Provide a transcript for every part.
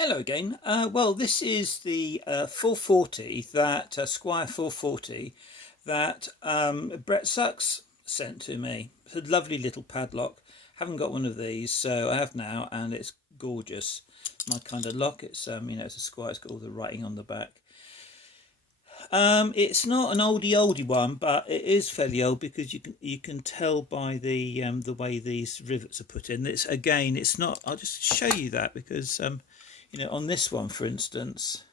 Hello again. Well, this is the 440 that Squire 440 that Brett Sucks sent to me. It's a lovely little padlock. Haven't got one of these, so I have now, and it's gorgeous. My kind of lock. It's a Squire. It's got all the writing on the back. It's not an oldie one, but it is fairly old because you can tell by the way these rivets are put in. It's not. I'll just show you that because on this one, for instance,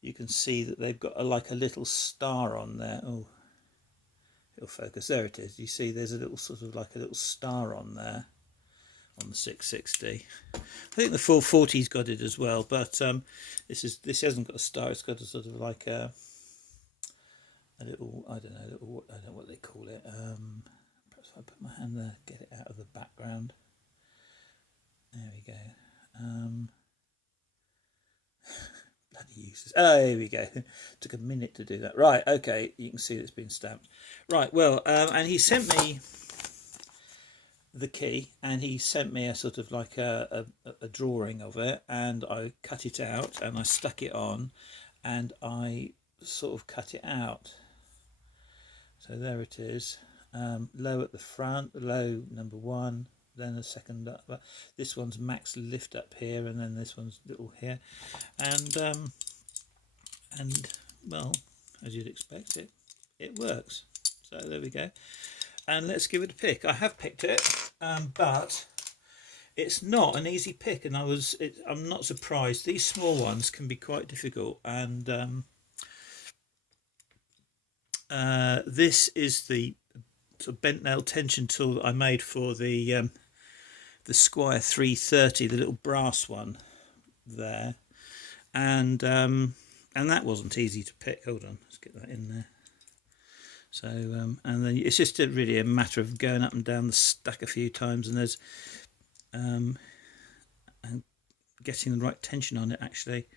you can see that they've got like a little star on there. Oh, it'll focus. There it is. You see, there's a little sort of like a little star on there on the 660. I think the 440's got it as well, but this hasn't got a star. It's got a sort of like a little, I don't know what they call it. Perhaps if I put my hand there, get it out of the background. There we go. Bloody useless. Oh, here we go. Took a minute to do that. Right, okay, you can see it's been stamped. Right, well, and he sent me the key, and he sent me a sort of like a drawing of it, and I cut it out and I stuck it on, and I sort of cut it out. So there it is. Low at the front, low number one, then a second up. This one's max lift up here, and then this one's little here, and well, as you'd expect, it works. So there we go, and let's give it a pick. I have picked it, but it's not an easy pick, and I'm not surprised. These small ones can be quite difficult, and this is the sort of bent nail tension tool that I made for the Squire 330, the little brass one there, and that wasn't easy to pick. Hold on, let's get that in there. So and then it's just really a matter of going up and down the stack a few times, and there's and getting the right tension on it. Actually,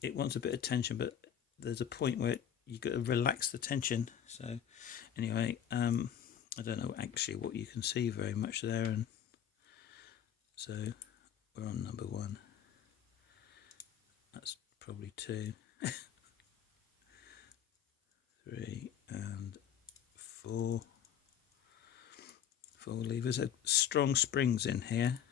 it wants a bit of tension, but there's a point where you've got to relax the tension. So anyway, I don't know actually what you can see very much there, and so we're on number one. That's probably two, three, and four. Four levers. Strong springs in here.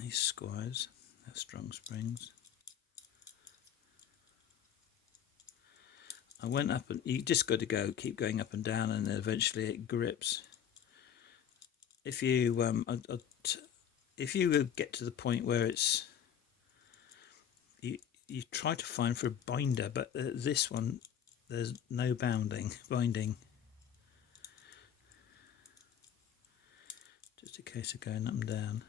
These Squires have strong springs. I went up, and you just got to keep going up and down, and then eventually it grips. If you get to the point where it's you try to find for a binder, but this one there's no binding. Just a case of going up and down.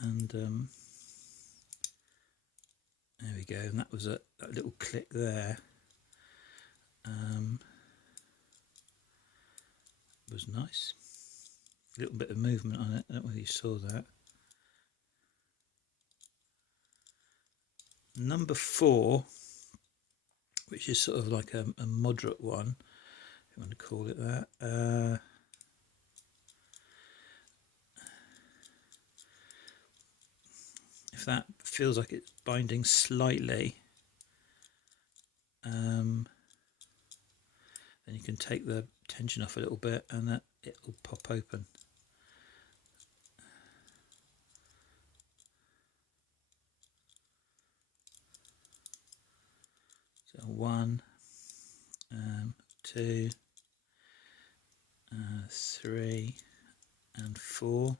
And there we go, and that was that little click there. Was nice. A little bit of movement on it. I don't know whether you saw that. Number 4, which is sort of like a moderate one, if you want to call it that. If that feels like it's binding slightly, then you can take the tension off a little bit, and that it will pop open. So 1, 2, 3, and 4.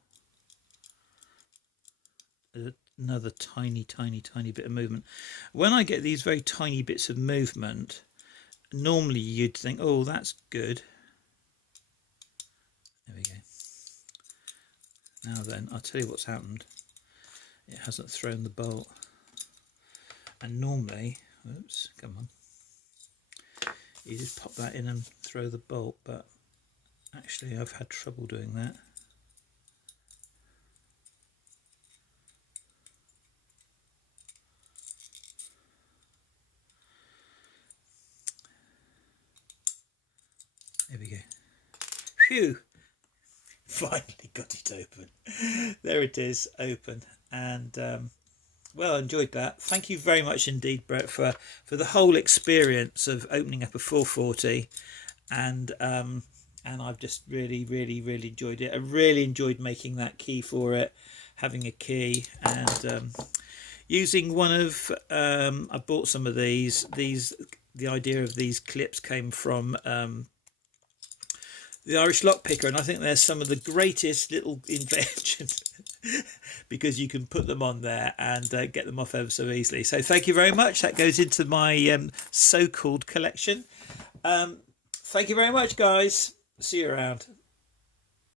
Another tiny bit of movement. When I get these very tiny bits of movement, normally you'd think, oh, that's good. There we go. Now then, I'll tell you what's happened. It hasn't thrown the bolt. And normally, oops, come on, you just pop that in and throw the bolt, but actually I've had trouble doing that. Phew. Finally got it open. There it is, open. And well, I enjoyed that. Thank you very much indeed, Brett, for the whole experience of opening up a 440. And I've just really enjoyed it. I really enjoyed making that key for it, having a key, and using one of I bought some of these. The idea of these clips came from the Irish lockpicker, and I think they're some of the greatest little inventions because you can put them on there and get them off ever so easily. So thank you very much. That goes into my so-called collection. Thank you very much, guys. See you around.